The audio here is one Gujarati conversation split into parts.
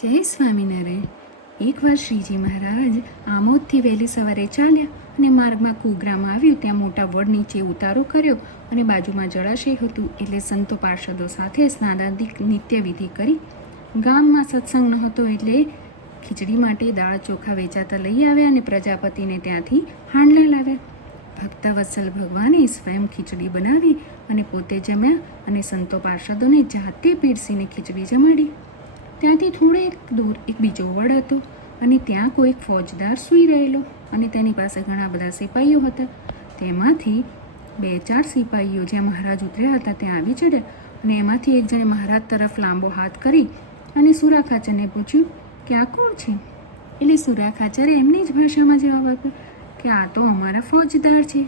જય સ્વામિનારાયણ એકવાર શ્રીજી મહારાજ આમોદથી વહેલી સવારે ચાલ્યા અને માર્ગમાં કુગ્રામ આવ્યું. ત્યાં મોટા વડ નીચે ઉતારો કર્યો અને બાજુમાં જળાશય હતું એટલે સંતો પાર્ષદો સાથે સ્નાનાદિક નિત્યવિધિ કરી. ગામમાં સત્સંગ નહોતો એટલે ખીચડી માટે દાળ ચોખા વેચાતા લઈ આવ્યા અને પ્રજાપતિને ત્યાંથી હાંડલા લાવ્યા. ભક્તવત્સલ ભગવાને સ્વયં ખીચડી બનાવી અને પોતે જમ્યા અને સંતો પાર્ષદોને જાતે પીરસીને ખીચડી જમાડી. ત્યાંથી થોડેક દૂર એક બીજો વડ હતો અને ત્યાં કોઈક ફોજદાર સૂઈ રહેલો અને તેની પાસે ઘણા બધા સિપાહીઓ હતા. તેમાંથી બે ચાર સિપાહીઓ જ્યાં મહારાજ ઉતર્યા હતા ત્યાં આવી ચડ્યા અને એમાંથી એક જણે મહારાજ તરફ લાંબો હાથ કરી અને સુરા ખાચરને પૂછ્યું, કે આ કોણ છે? એટલે સુરા ખાચરે એમની જ ભાષામાં જવાબ આપ્યો, કે આ તો અમારા ફોજદાર છે.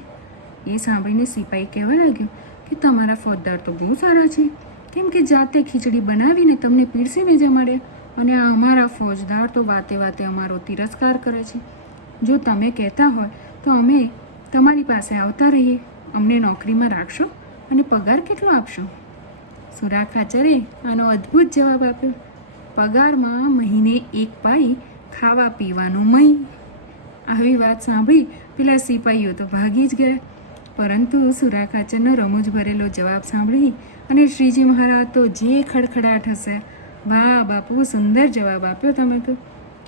એ સાંભળીને સિપાહી કહેવા લાગ્યો, કે તમારા ફોજદાર તો બહુ સારા છે. કેમ કે જાતે ખીચડી બનાવીને તમને પીરસી વેજા મળે? અને આ અમારા ફોજદાર તો વાતે વાતે અમારો તિરસ્કાર કરે છે. જો તમે કહેતા હોય તો અમે તમારી પાસે આવતા રહીએ. અમને નોકરીમાં રાખશો અને પગાર કેટલો આપશો? સુરા ખાચરે આનો અદ્ભુત જવાબ આપ્યો. પગારમાં મહિને એક પાઈ ખાવા પીવાનું મહી આવી વાત સાંભળી પેલા સિપાહીઓ તો ભાગી જ ગયા. પરંતુ સુરા ખાચરનો રમૂજ ભરેલો જવાબ સાંભળી અને શ્રીજી મહારાજ તો જે ખડખડાટ હશે. વાહ, બાપુ, સુંદર જવાબ આપ્યો તમે તો.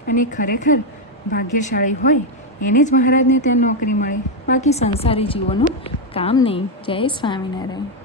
અને ખરેખર ભાગ્યશાળી હોય એને જ મહારાજને ત્યાં નોકરી મળે. બાકી સંસારી જીવોનું કામ નહીં. જય સ્વામિનારાયણ.